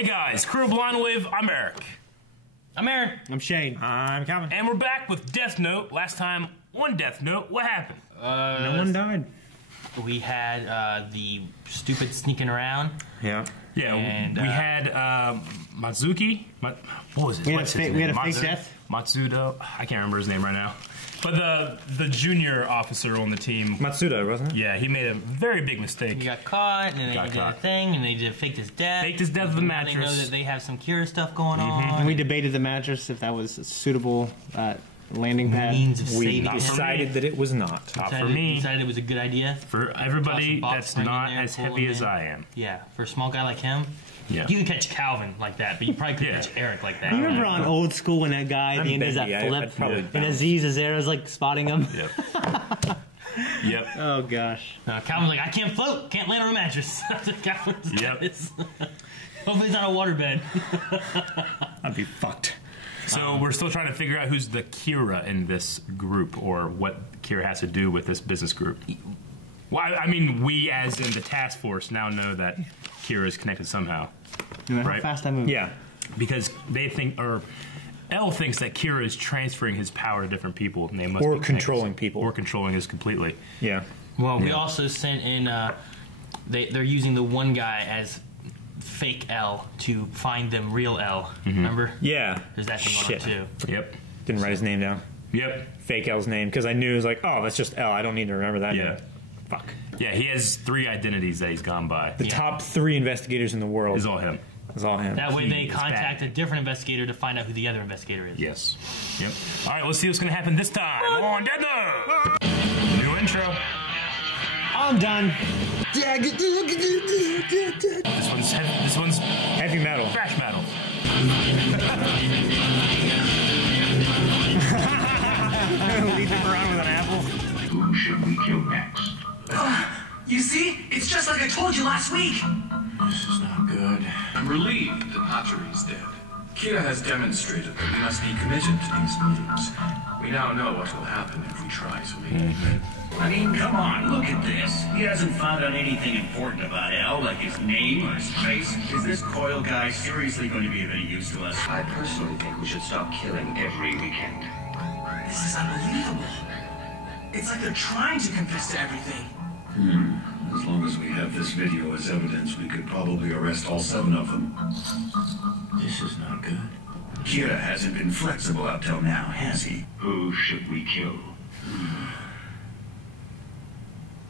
Hey guys, Crew of Blonde Wave, I'm Eric. I'm Aaron. I'm Shane. I'm Calvin. And we're back with Death Note. Last time on Death Note, what happened? No one died. We had the stupid sneaking around. Yeah. Yeah, And, we had Matsuki. What was it? We had What's a his fake- we had name? a fake death? Matsudo. I can't remember his name right now. But the junior officer on the team. Matsuda, wasn't it? Yeah, he made a very big He mistake. got caught, and then Got they did a caught. thing, and they faked his death. Faked his death with the Now They know mattress. that they have some Kira stuff going on. And we debated the mattress if that was a suitable landing pad. Means of We saving him. decided that it was not. Not for me. Decided it was a good idea. For everybody Toss a box that's spring in not there, as pull heavy him as in. I am. Yeah, for a small guy like him. Yeah. You can catch Calvin like that, but you probably couldn't Yeah. catch Eric like that. You remember on Old School when that guy at the end does that bendy. flip I'd probably and bounce. Aziz Azara's like spotting him? Yep. Yep. Oh gosh. Calvin's like, I can't float, can't land on a mattress. Calvin's Yep. Hopefully it's not a waterbed. I'd be fucked. So we're still trying to figure out who's the Kira in this group, or what Kira has to do with this business group. Well, I mean, we as in the task force now know that Kira is connected somehow, You know how Right. fast I move. Yeah. because they think, or L thinks that Kira is transferring his power to different people, and they must Or be connected. controlling people. or controlling us completely. Yeah. Well, we Yeah. also sent in. They're using the one guy as fake L to find them real L. Remember? Yeah. There's that thing Shit. on too. Yep. Didn't write his name down. Yep. Fake L's name, because I knew it was like, oh, that's just L. I don't need to remember that Yeah. name. Fuck. Yeah, he has 3 identities that he's gone by. The top 3 investigators in the world Is all him. is all him. That way He they is contact bad. a different investigator to find out who the other investigator is. Yes. Yep. All right, let's see what's going to happen this time on Death Note. New intro. I'm done. This one's Heavy metal. thrash metal. Lead him around with an apple. Who should we kill next? You see? It's just like I told you last week. This is not good. I'm relieved that Hatori's dead. Kira has demonstrated that we must be committed to these meetings. We now know what will happen if we try to leave. I mean, come on, look at this. He hasn't found out anything important about L, like his name or his face. Is this coil guy seriously going to be of any use to us? I personally think we should stop killing every weekend. This is unbelievable. It's like they're trying to confess to everything. As long as we have this video as evidence, we could probably arrest all 7 of them. This is not good. Kira hasn't been flexible up till now, has he? Who should we kill?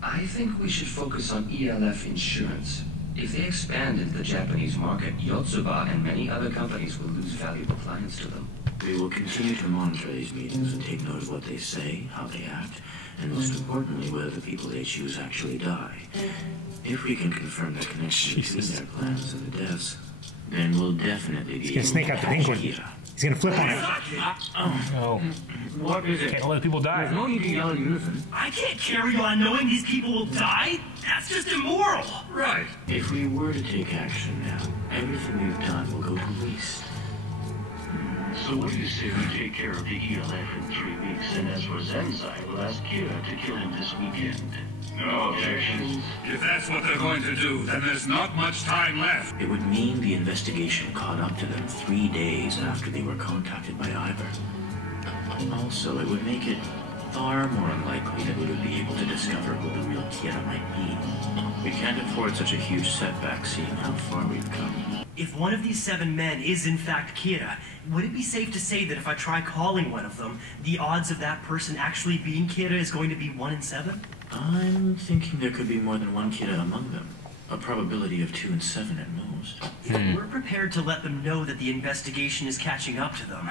I think we should focus on ELF insurance. If they expand into the Japanese market, Yotsuba and many other companies will lose valuable clients to them. We will continue to monitor these meetings and take note of what they say, how they act, and most importantly, whether the people they choose actually die. If we can confirm the connection between their plans and the deaths, then we'll definitely be He's gonna snake out the pink one. Kira. He's gonna flip on it. Oh, What is it? can't let people die. There's no need to yell in unison. I can't carry on knowing these people will die. That's just immoral. Right. If we were to take action now, everything we've done will go to waste. So what do you say we take care of the ELF in 3 weeks, and as for Zenzai, we'll ask Kira to kill him this weekend. No objections. If that's what they're going to do, then there's not much time left. It would mean the investigation caught up to them 3 days after they were contacted by Ivor. Also, it would make it far more unlikely that we would be able to discover who the real Kira might be. We can't afford such a huge setback, seeing how far we've come. If one of these 7 men is in fact Kira, would it be safe to say that if I try calling one of them, the odds of that person actually being Kira is going to be 1 in 7? I'm thinking there could be more than one Kira among them. A probability of 2 in 7 at most. If we're prepared to let them know that the investigation is catching up to them,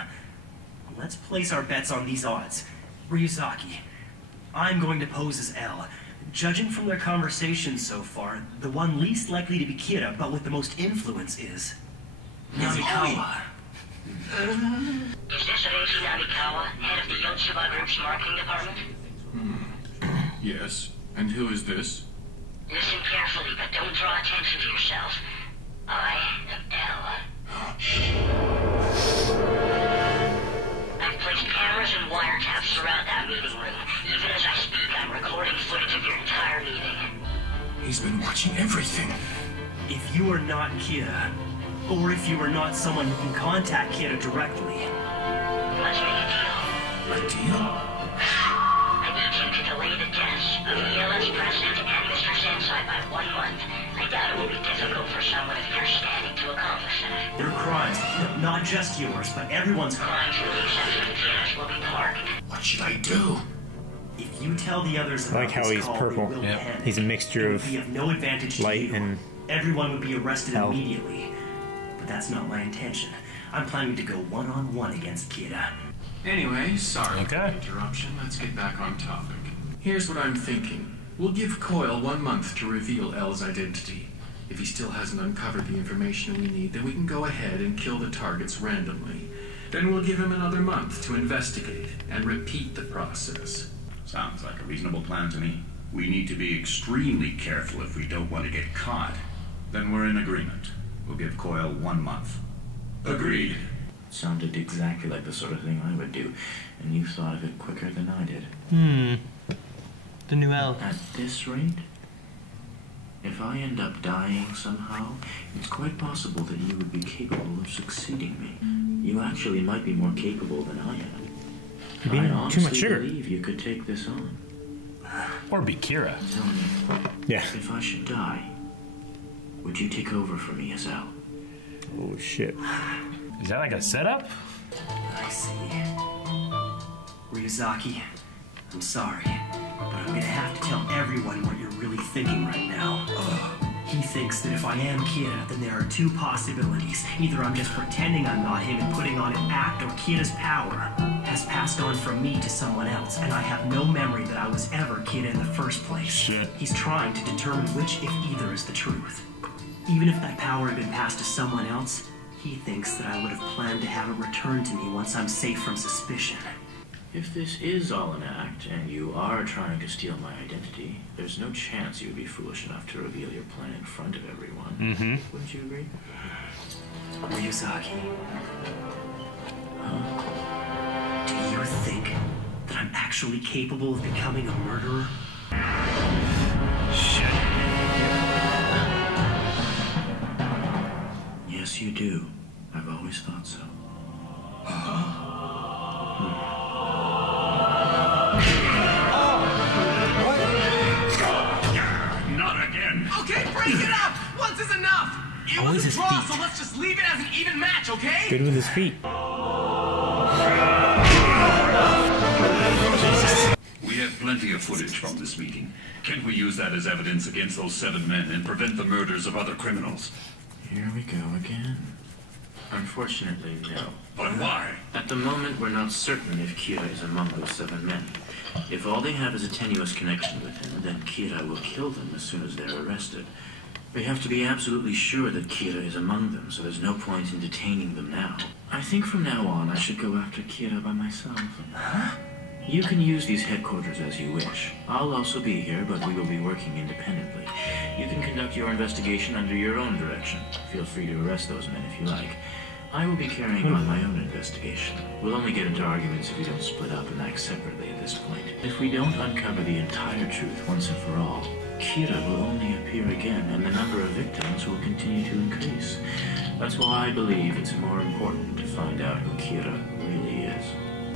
let's place our bets on these odds. Ryuzaki, I'm going to pose as L. Judging from their conversations so far, the one least likely to be Kira, but with the most influence is Namikawa. Is this Reiji Namikawa, head of the Yotsuba Group's marketing department? Yes. And who is this? Listen carefully, but don't draw attention to yourself. I am L. I've placed cameras and wiretaps throughout that meeting room. Even as I speak, I'm recording footage of your entire meeting. He's been watching everything. If you are not Kira, Or if you are not someone who can contact Kira directly. Let's make a deal. A deal? I need you to delay the deaths of ELS President and Mr. Sensei by 1 month. I doubt it will be difficult for someone of your standing to accomplish that. Their crimes, not just yours, but everyone's crimes. Crimes with the exception of Kira's will be pardoned. What should I do? If you tell the others I about like how this he's call, purple. they will panic. He's a mixture It of would be of no advantage to light you. and Everyone would be arrested hell. immediately. But that's not my intention. I'm planning to go one-on-one against Kira. Anyway, sorry for Okay. the interruption. Let's get back on topic. Here's what I'm thinking. We'll give Coyle 1 month to reveal L's identity. If he still hasn't uncovered the information we need, then we can go ahead and kill the targets randomly. Then we'll give him another month to investigate and repeat the process. Sounds like a reasonable plan to me. We need to be extremely careful if we don't want to get caught. Then we're in agreement. We'll give Coyle 1 month. Agreed. Sounded exactly like the sort of thing I would do, and you thought of it quicker than I did. The new L. At this rate, if I end up dying somehow, it's quite possible that you would be capable of succeeding me. You actually might be more capable than I am. You're being I too honestly much sugar. believe you could take this on. Or be Kira. Tell me, Yeah. if I should die, would you take over for me as L? Oh shit. Is that like a setup? I see. Ryuzaki, I'm sorry, but I'm gonna have to tell everyone what you're really thinking right now. He thinks that if I am Kira, then there are two possibilities. Either I'm just pretending I'm not him and putting on an act, or Kira's power has passed on from me to someone else, and I have no memory that I was ever Kira in the first place. Shit. He's trying to determine which, if either, is the truth. Even if that power had been passed to someone else, he thinks that I would have planned to have it returned to me once I'm safe from suspicion. If this is all an act, and you are trying to steal my identity, there's no chance you would be foolish enough to reveal your plan in front of everyone. Mm-hmm. Wouldn't you agree? Ryuzaki, do you think that I'm actually capable of becoming a murderer? Shit. Yes, you do. I've always thought so. Not again! Okay, break it up! Once is enough! It Always was a his draw, feet. so let's just leave it as an even match, okay? Good with his feet. We have plenty of footage from this meeting. Can't we use that as evidence against those 7 men and prevent the murders of other criminals? Here we go again. Unfortunately, no. But why? At the moment, we're not certain if Kira is among those 7 men. If all they have is a tenuous connection with him, then Kira will kill them as soon as they're arrested. We have to be absolutely sure that Kira is among them, so there's no point in detaining them now. I think from now on, I should go after Kira by myself. You can use these headquarters as you wish. I'll also be here, but we will be working independently. You can conduct your investigation under your own direction. Feel free to arrest those men if you like. I will be carrying on my own investigation. We'll only get into arguments if we don't split up and act separately at this point. If we don't uncover the entire truth once and for all, Kira will only appear again, and the number of victims will continue to increase. That's why I believe it's more important to find out who Kira really is.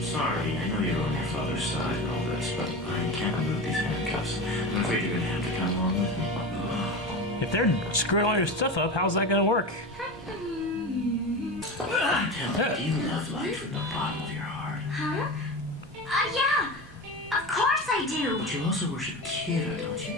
Sorry, I know you're on your father's side and all this, but I can't remove these handcuffs. I'm afraid you're gonna have to come along with me. If they're screwing all your stuff up, how's that gonna work? Tell me, do you love life from the bottom of your heart? Huh? Yeah. Of course I do. But you also worship Kira, don't you?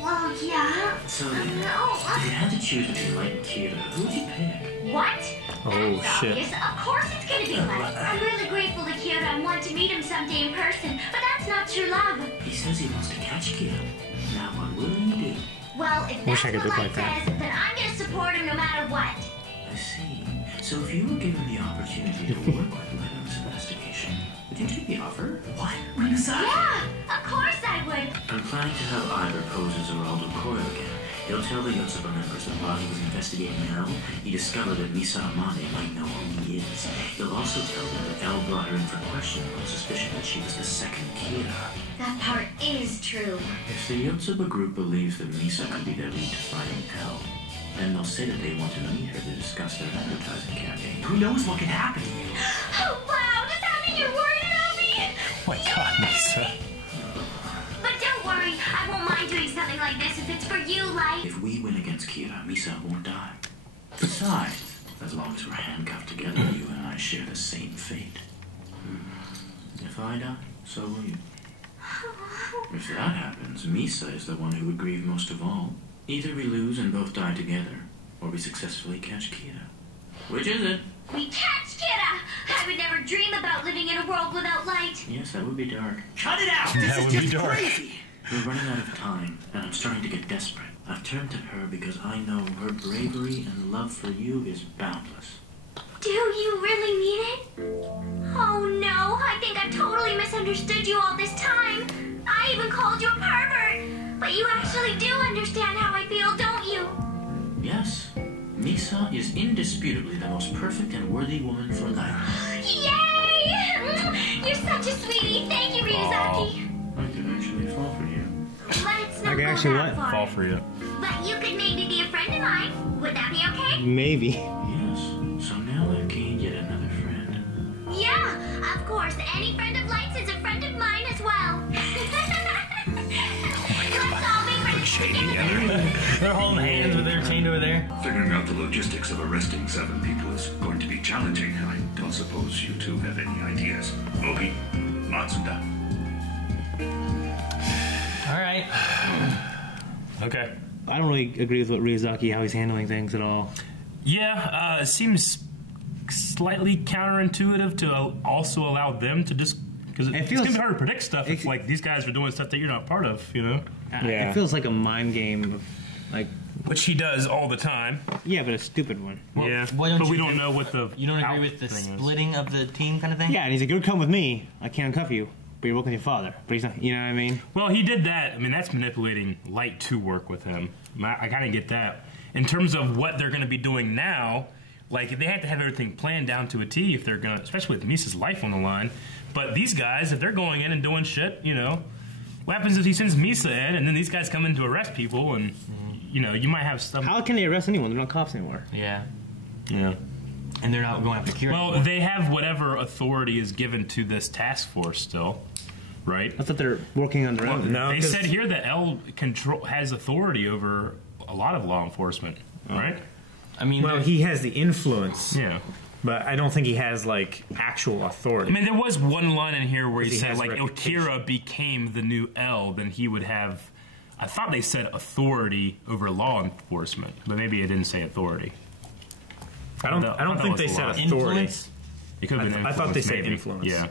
Well, yeah. So, if you had to choose between Light and Kira, who would you pick? What? Oh, That's shit. obvious. Of course it's gonna be Light. I'm really grateful to Kira and want to meet him someday in person, but that's not true love. He says he wants to catch Kira. Now, what will he do? Well, if Wish that's I could what look Light like that. says, then I'm gonna support him no matter what. I see. So if you were given the opportunity to work with Light on this investigation, would you take the offer? What? Ryuzaki? Yeah, of course I would. I'm planning to have Ivor pose as Geraldo Coyle again. He'll tell the Yotsuba members that while he was investigating L, he discovered that Misa Amane might know who he is. He'll also tell them that L brought her in for questioning on suspicion that she was the second Kira. That part is true. If the Yotsuba group believes that Misa could be their lead to fighting L, Then they'll say that they want to meet her to discuss their advertising campaign. Who knows what could happen to you? Oh, wow, does that mean you're worried about me? Oh my God, Misa. But don't worry, I won't mind doing something like this if it's for you, Light. If we win against Kira, Misa won't die. Besides, as long as we're handcuffed together, you and I share the same fate. If I die, so will you. If that happens, Misa is the one who would grieve most of all. Either we lose and both die together, or we successfully catch Kira. Which is it? We catch Kira! I would never dream about living in a world without light. Yes, that would be dark. Cut it out! That This would is be just dark. crazy! We're running out of time, and I'm starting to get desperate. I've turned to her because I know her bravery and love for you is boundless. Do you really mean it? Oh no, I think I've totally misunderstood you all this time. I even called you a pervert. But you actually do understand how I feel, don't you? Yes, Misa is indisputably the most perfect and worthy woman for life. Yay! You're such a sweetie. Thank you, Ryuzaki. I could actually fall for you. Let's not I can go actually that far. Fall for you. But you could maybe be a friend of mine. Would that be okay? Maybe. Yes, so now I've gained yet another friend. Yeah, of course. Any friend of Light's is a friend of mine as well. Let's all be friends together. They're holding hands with their chained over there. Figuring out the logistics of arresting 7 people is going to be challenging. I don't suppose you two have any ideas. Obi, Matsuda. All right. Okay. I don't really agree with what Ryuzaki, how he's handling things at all. Yeah, it seems slightly counterintuitive to also allow them to just... Because it's feels- going to be hard to predict stuff if, like, these guys are doing stuff that you're not part of, you know? Yeah. It feels like a mind game, of, like, Which he does all the time. yeah, but a stupid one. Yeah, why don't but we you don't do- know what the... You don't agree out with the thing is. splitting of the team kind of thing? Yeah, and he's like, you'll come with me. I can't cuff you, but you're working with your father. But he's not, you know what I mean? Well, he did that. I mean, that's manipulating Light to work with him. I kind of get that. In terms of what they're going to be doing now, like, they have to have everything planned down to a T if they're going to, especially with Misa's life on the line. But these guys, if they're going in and doing shit, you know, what happens if he sends Misa in and then these guys come in to arrest people and, you know, you might have stuff. How can they arrest anyone? They're not cops anymore. Yeah. Yeah. And they're not going after Kira. Well, they have whatever authority is given to this task force still, right? I thought they're working on their own. No, They 'cause- said here that L has authority over a lot of law enforcement, right? I mean, Well, he has the influence, Yeah. but I don't think he has like actual authority. I mean, there was one line in here where he He said, has like, if reputation. Kira became the new L, then he would have. I thought they said authority over law enforcement, but maybe it didn't say authority. I don't thought think that they was said a lot. authority. influence? It could have been I thought they influence, said maybe. influence. Yeah.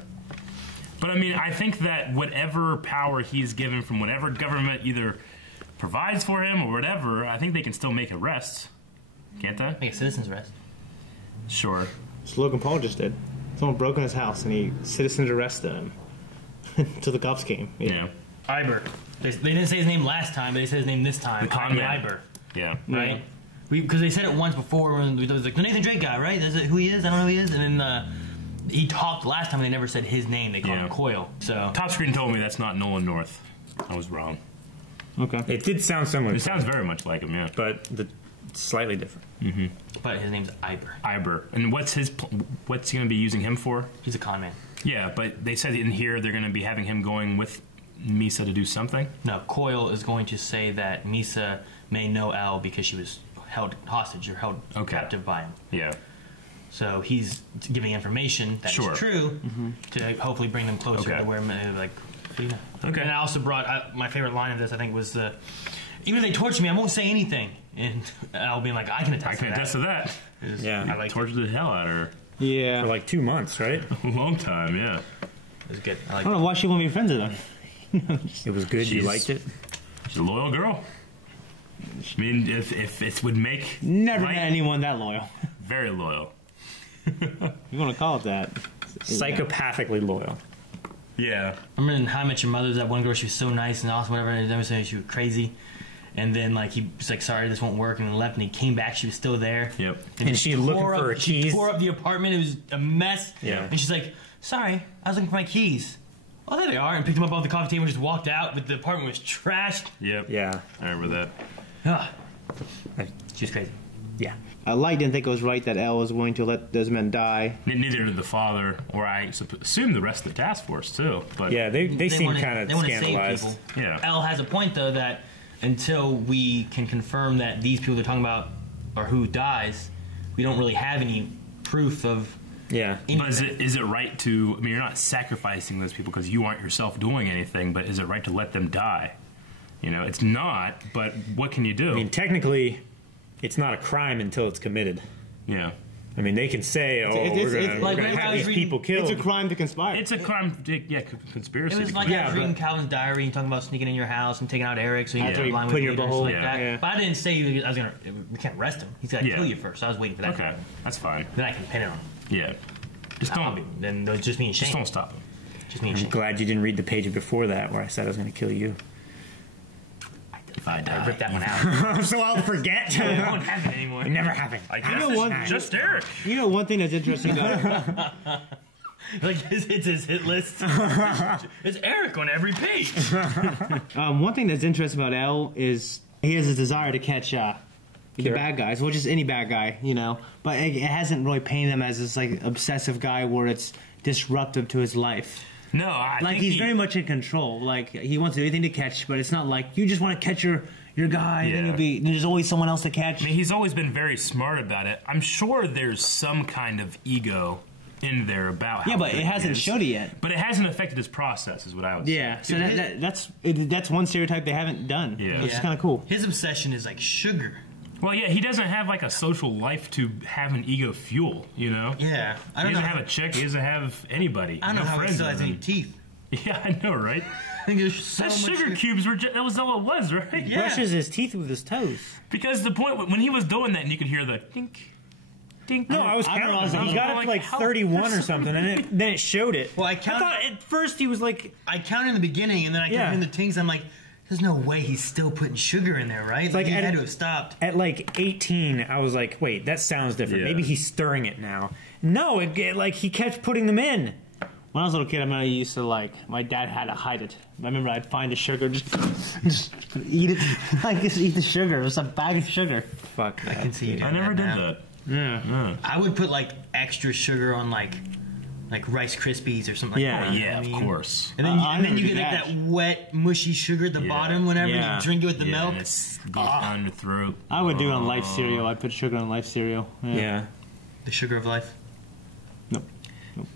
But I mean, I think that whatever power he's given from whatever government either provides for him or whatever, I think they can still make arrests. Can't they? Make a citizen's arrest. Sure. That's what Logan Paul just did. Someone broke in his house and he citizens arrested him until the cops came. Yeah. Iber. They didn't say his name last time, but they said his name this time. The con man. Iber. Yeah. Right? Because they said it once before when it was like, the Nathan Drake guy, right? Is it who he is? I don't know who he is. And then he talked last time and they never said his name. They called him Coil. So Top Screen told me that's not Nolan North. I was wrong. Okay. It did sound similar, It sounds very much like him, yeah. but slightly different. But his name's Iber. Iber. And what's he going to be using him for? He's a con man. Yeah, but they said in here they're going to be having him going with Misa to do something. No, Coil is going to say that Misa may know L because she was held hostage or held captive by him. Yeah. So he's giving information that is true to hopefully bring them closer to where, like, yeah. Okay. And I also brought my favorite line of this. I think was the, even if they torture me, I won't say anything. And I'll be like, I can attest. I can attest to that. Yeah. I like tortured the hell out of her. Yeah. For like 2 months, right? A long time, yeah. It was good. I I like don't know why she won't be friends with them. It was good. You liked it? She's a loyal girl. I mean, if it would make Never Light met anyone that loyal. very loyal. You want to call it that? Psychopathically loyal. Yeah. I remember in How I Met Your Mother, that one girl, she was so nice and awesome, whatever, and never said she was crazy. And then, like, he was like, sorry, this won't work, and then left, and he came back, she was still there. Yep. And she looking tore for her up, she keys. tore up the apartment, it was a mess. Yeah. And she's like, sorry, I was looking for my keys. Oh, there they are, and picked them up off the coffee table and just walked out, but the apartment was trashed. Yep. Yeah. I remember that. Ah. She's crazy. Yeah. Light didn't think it was right that L was willing to let those men die. Neither did the father, or I assume the rest of the task force too. But yeah, they seem kind of scandalized. Save people. Yeah. L has a point though that until we can confirm that these people they're talking about are who dies, we don't really have any proof of. Yeah. But is it right to? I mean, you're not sacrificing those people because you aren't yourself doing anything. But is it right to let them die? You know, it's not. But what can you do? I mean, technically, it's not a crime until it's committed. Yeah. I mean, they can say, "Oh, we're going to have these people killed." It's a crime to conspire. It's a crime. Conspiracy. It was like I was reading Calvin's diary and talking about sneaking in your house and taking out Eric so you can blind with your butthole like that. Yeah. But I didn't say I was gonna. We can't arrest him. He's got to kill you first. So I was waiting for that. Okay, that's fine. Then I can pin it on him. Yeah. Just don't. Then it's just me and Shane. Just don't stop him. Just me and I'm Shane. glad you didn't read the page before that where I said I was going to kill you. If I die. I ripped that one out. So I'll forget. It won't happen anymore. It never happened. I guess just Eric. You know one thing that's interesting about like it's his hit list. It's Eric on every page. one thing that's interesting about L is he has a desire to catch the bad guys, well, just any bad guy, you know. But it hasn't really painted him as this like obsessive guy where it's disruptive to his life. No, I like think he's very much in control. Like he wants to do anything to catch, but it's not like you just want to catch your guy, and then there's always someone else to catch. I mean, he's always been very smart about it. I'm sure there's some kind of ego in there about how but it hasn't showed it yet. But it hasn't affected his process, is what I would say. Yeah, so that's one stereotype they haven't done. Yeah. Which is kind of cool. His obsession is like sugar. Well, yeah, he doesn't have like a social life to have an ego fuel, you know? Yeah. He doesn't have a chick, he doesn't have anybody. I don't know how he still has any teeth. Yeah, I know, right? I think there's so that much sugar cubes were that was all it was, right? He brushes his teeth with his toes. Because the point when he was doing that and you could hear the dink, dink. No, I was counting. He got up to like 31 or something, and then it showed it. Well, I thought at first he was like... I counted in the beginning, and then I kept hearing the tings. I'm like, there's no way he's still putting sugar in there, right? Like he had to have stopped. At like 18, I was like, wait, that sounds different. Maybe he's stirring it now. No, like he kept putting them in. When I was a little kid, I used to my dad had to hide it. I remember I'd find the sugar, just eat it, just eat the sugar. It was a bag of sugar. Fuck, I can see you. I never did that. Yeah. I would put like extra sugar on like Rice Krispies or something like that. Yeah, of course. And then you get like that wet, mushy sugar at the bottom whenever you drink it with the milk. And it goes down your throat. I would do it on Life cereal. I'd put sugar on Life cereal. Yeah. The sugar of life. Nope.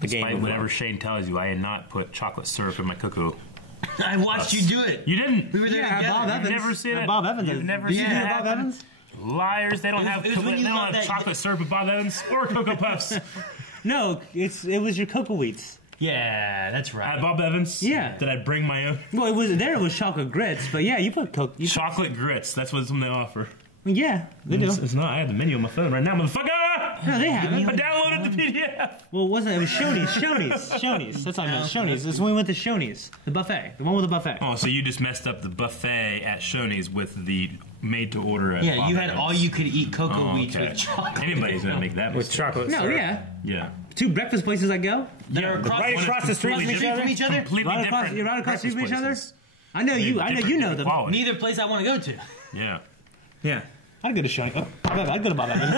Despite whatever Shane tells you, I had not put chocolate syrup in my cuckoo. I watched you do it. You didn't. We were there together. Bob Evans. You've never seen it. Bob Evans. You've never Did seen you do it Bob Evans? Liars. They don't have chocolate syrup at Bob Evans or Cocoa Puffs. No, it was your Cocoa Wheats. Yeah, that's right. At Bob Evans? Yeah. Did I bring my own? Well, it was chocolate grits, but yeah, you put Coke. Chocolate grits. That's what they offer. Yeah, they do. It's not. I have the menu on my phone right now, motherfucker. No, they have it. I downloaded the PDF. Well, wasn't it? It was Shoney's. That's what I meant. Shoney's. This is when we went to Shoney's. The buffet. The one with the buffet. Oh, so you just messed up the buffet at Shoney's with the made-to-order at Yeah, Bob you had Evans. all-you-could-eat Cocoa Wheats with chocolate. Anybody's going to make that with mistake. chocolate No, syrup. Yeah. 2 breakfast places I go. Right across the street from each other. Completely different. You're right across the street from each other. places. I know you know them. Quality. Neither place I want to go to. Yeah. Yeah. I'd go to Shoney's. I'd go to Bob Evans.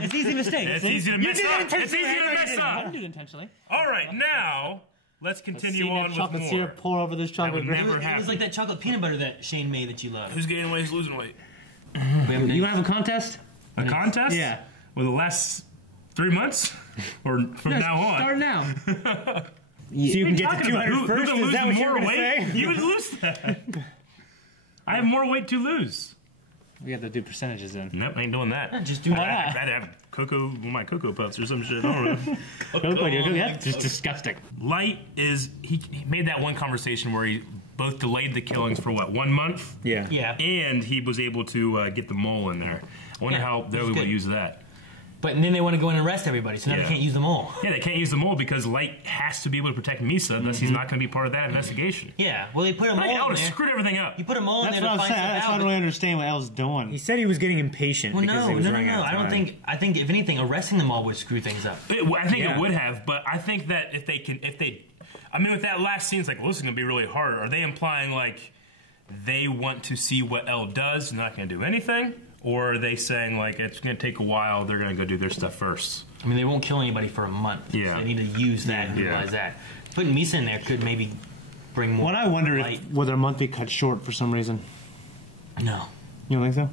It's easy mistake. It's easy to mess up. It's easy to mess I up. didn't do it intentionally. All right, now let's continue on with chocolate more. syrup pour over this chocolate. That would never It happen. was like that chocolate peanut butter that Shane made that you love. Who's gaining weight? Who's losing weight? You want to have a contest? A contest? Yeah. Well, the last 3 months, or from now on. Start now. So you can get to 200 first? Who can Is that lose what you're more going to weight? say? You would lose that. I have more weight to lose. We have to do percentages then. Nope, ain't doing that. Just do that. I'd rather have my Cocoa Puffs or some shit. I don't know. That's just disgusting. Light is he made that one conversation where he both delayed the killings for 1 month? Yeah. Yeah. And he was able to get the mole in there. I wonder how they would use that. But then they want to go in and arrest everybody, so now they can't use them all. Yeah, they can't use the mole because Light has to be able to protect Misa, thus he's not going to be part of that investigation. Yeah, well, they put a mole in I would there. have screwed everything up. You put a mole in That's there what to I'm find saying. stuff That's why I out. don't really understand what El's doing. He said he was getting impatient Well, because he was running out of I time. I think if anything, arresting them all would screw things up. I think it would have, but I think that I mean, with that last scene, it's like, well, this is going to be really hard. Are they implying, like, they want to see what Elle does, not going to do anything? Or are they saying, like, it's going to take a while, they're going to go do their stuff first? I mean, they won't kill anybody for a month. Yeah. So they need to use that and utilize that. Putting Misa in there could maybe bring more. What I wonder light. if will their month be cut short for some reason? No. You don't think so?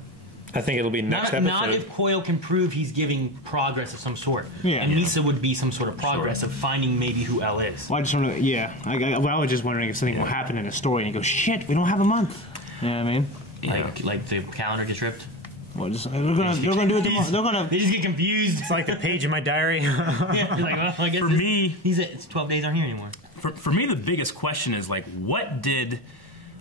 I think it'll be next episode. Not if Coil can prove he's giving progress of some sort. Yeah. And Misa would be some sort of progress of finding maybe who Elle is. Well, I just wonder, I was just wondering if something will happen in a story and you go, shit, we don't have a month. You know what I mean? Like the calendar gets ripped. Well, they're gonna do it tomorrow. They just get confused. It's like the page in my diary. Yeah, like, well, I guess for me, it's 12 days aren't here anymore. For me, the biggest question is, like, what did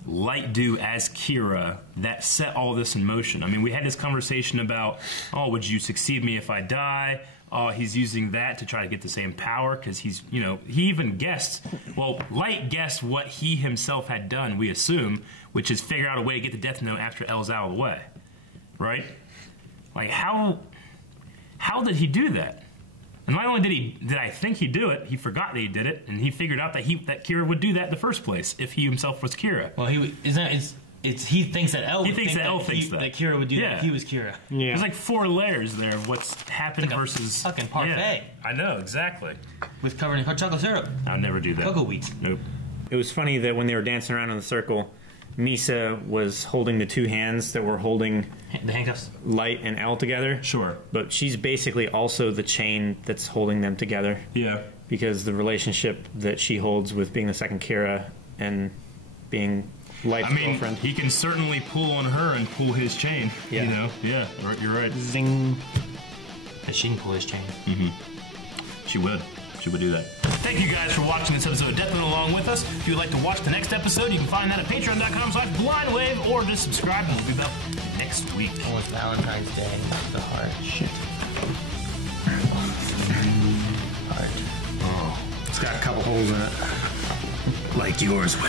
Light do as Kira that set all this in motion? I mean, we had this conversation about, oh, would you succeed me if I die? Oh, he's using that to try to get the same power because he's, he even guessed, well, Light guessed what he himself had done, we assume, which is figure out a way to get the Death Note after Elle's out of the way. Right? Like, how did he do that? And not only did I think he'd do it, he forgot that he did it, and he figured out that Kira would do that in the first place if he himself was Kira. Well, he thinks that Elle thinks that Kira would do that if he was Kira. Yeah. There's like 4 layers there of what's happened like versus fucking parfait. Yeah, I know exactly. With covered in hot chocolate syrup. I'll never do that. Cocoa wheat. Nope. It was funny that when they were dancing around in the circle, Misa was holding the 2 hands that were holding the handcuffs, Light and Elle together. Sure. But she's basically also the chain that's holding them together. Yeah. Because the relationship that she holds with being the second Kira and being Light's girlfriend. He can certainly pull on her and pull his chain. Yeah. Yeah, you're right. Zing. But she can pull his chain. Mm-hmm. She would do that. Thank you guys for watching this episode of Death Note along with us. If you would like to watch the next episode, you can find that at patreon.com/blindwave or just subscribe and we'll be back next week. Oh, it's Valentine's Day. The heart. Shit. Heart. Oh, it's got a couple holes in it. Like yours will.